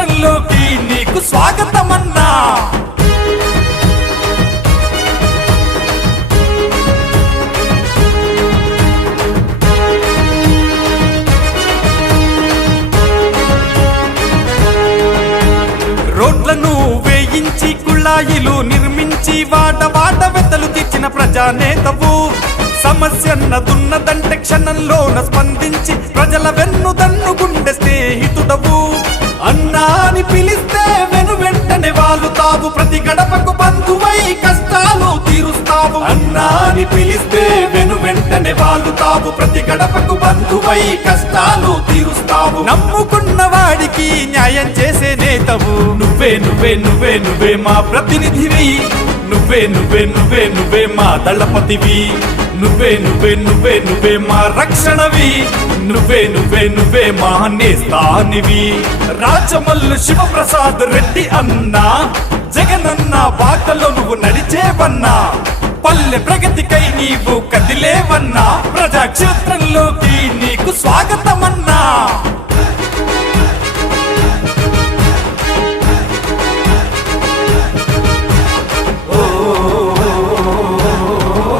నీకు స్వాగతమన్నా. రోడ్లను వేయించి కుళాయిలు నిర్మించి వాట వాట వెతలు తెచ్చిన ప్రజానేతవు. సమస్యన్నదున్నదంటే క్షణంలోన స్పందించి ప్రజల వెన్ను దన్ను గుండె స్నేహితుడవు. అన్నా అని పిలిస్తే వెను వెంటనే వాలుతావు ప్రతి గడపకు బంధువై కష్టాలు తీరుస్తావు. అన్నా అని పిలిస్తే వెను వెంటనే వాలుతావు ప్రతి గడపకు బంధువై కష్టాలు తీరుస్తావు. నమ్ముకున్న వాడికి న్యాయం చేసే నేతవు. నువ్వే నువ్వే నువ్వే నువ్వే మా ప్రతినిధివి. నువ్వే నువ్వే నువ్వే నువ్వే మా దళపతివి. నువ్వే నువ్వే నువ్వే నువ్వే మా రక్షణవి. నువ్వే నువ్వే నువ్వే మా నేస్తానివి. రాజమల్లు శివప్రసాద్ రెడ్డి అన్నా జగనన్న బాటలో నువ్వు నడిచేవన్నా. పల్లె ప్రగతికై నీవు కదిలేవన్నా. ప్రజాక్షేత్రంలోకి